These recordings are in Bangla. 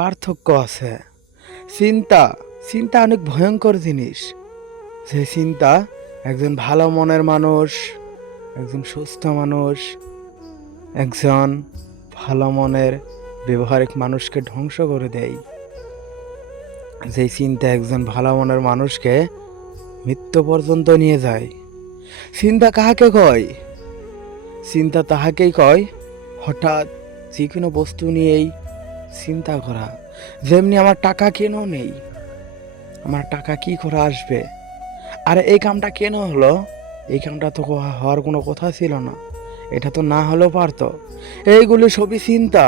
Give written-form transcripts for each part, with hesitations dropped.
পার্থক্য আছে। চিন্তা চিন্তা অনেক ভয়ঙ্কর জিনিস। যে চিন্তা একজন ভালো মনের মানুষ, একজন সুস্থ মানুষ, একজন ভালো মনের ব্যবহারিক মানুষকে ধ্বংস করে দেয়। যেই চিন্তা একজন ভালো মনের মানুষকে মৃত্যু পর্যন্ত নিয়ে যায়। চিন্তা কাহাকে কয়? চিন্তা তাহাকেই কয় হঠাৎ যে কোনো বস্তু নিয়েই চিন্তা করা। যেমনি আমার টাকা কেন নেই, আমার টাকা কি করে আসবে, আর এই কামটা কেন হলো, এই কামটা তো হওয়ার কোনো কথা ছিল না, এটা তো না হলেও পারতো। এইগুলি সবই চিন্তা।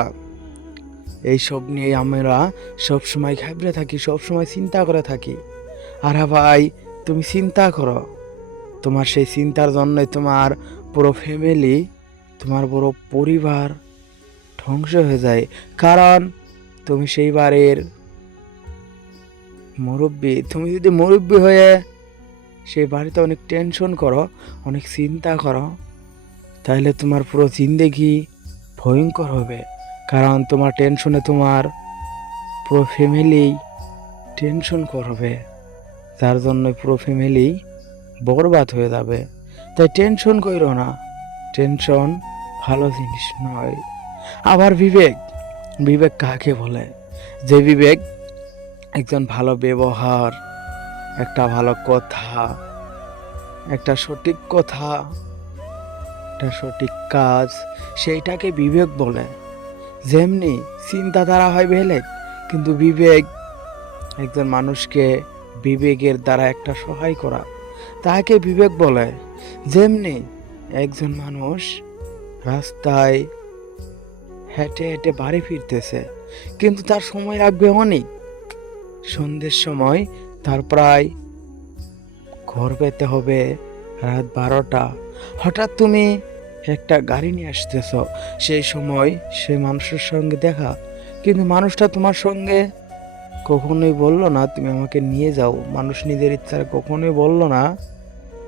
এইসব নিয়ে আমরা সবসময় ঘাবড়ে থাকি, সবসময় চিন্তা করে থাকি। আরে ভাই, তুমি চিন্তা করো, তোমার সেই চিন্তার জন্যই তোমার পুরো ফ্যামিলি, তোমার পুরো পরিবার ধ্বংস হয়ে যায়। কারণ তুমি সেই বাড়ির মুরব্বী। তুমি যদি মুরব্বী হয়ে সেই বাড়িতে অনেক টেনশন করো, অনেক চিন্তা করো, তাহলে তোমার পুরো জিন্দেগি ভয়ঙ্কর হবে। কারণ তোমার টেনশনে তোমার পুরো ফ্যামিলি টেনশন করবে, যার জন্য পুরো ফ্যামিলি বরবাদ হয়ে যাবে। তাই টেনশন করো না, টেনশন ভালো জিনিস নয়। আবার বিবেক, বিবেক কাকে বলে? যে বিবেক একজন ভালো ব্যবহার, একটা ভালো কথা, একটা সঠিক কথা, একটা সঠিক কাজ, সেইটাকে বিবেক বলে। যেমনি চিন্তাধারা হয় বেলেগ, কিন্তু বিবেক একজন মানুষকে বিবেকের দ্বারা একটা সহায় করা, তাকে বিবেক বলে। যেমনি একজন মানুষ রাস্তায় হেঁটে হেঁটে বাড়ি ফিরতেছে, কিন্তু তার সময় লাগবে অনেক, সন্ধ্যের সময় তার প্রায় ঘর পেতে হবে রাত 12টা। হঠাৎ তুমি একটা গাড়ি নিয়ে আসতেছ, সেই সময় সেই মানুষের সঙ্গে দেখা, কিন্তু মানুষটা তোমার সঙ্গে কখনোই বললো না তুমি আমাকে নিয়ে যাও। মানুষ নিজের ইচ্ছায় কখনোই বললো না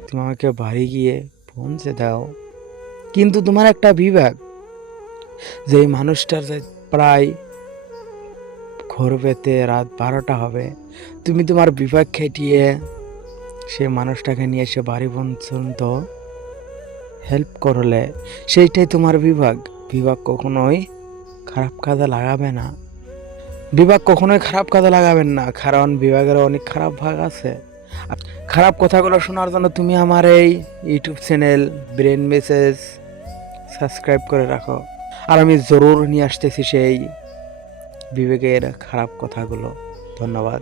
তুমি আমাকে বাড়ি গিয়ে পৌঁছে দাও। কিন্তু তোমার একটা বিবেক, যে এই মানুষটার যে প্রায় ঘর পেতে রাত 12টা হবে, তুমি তোমার বিবেক খেটিয়ে সে মানুষটাকে নিয়ে এসে বাড়ি পর্যন্ত হেল্প করলে, সেইটাই তোমার বিভাগ। বিভাগ কখনোই খারাপ কাজে লাগাবে না, বিভাগ কখনোই খারাপ কাজে লাগাবেন না, কারণ বিভাগের অনেক খারাপ ভাগ আছে। আর খারাপ কথাগুলো শোনার জন্য তুমি আমার এই YouTube channel brain message subscribe করে রাখো, আর আমি জরুর নিয়ে আসতেছি সেই বিবেকের খারাপ কথাগুলো। ধন্যবাদ।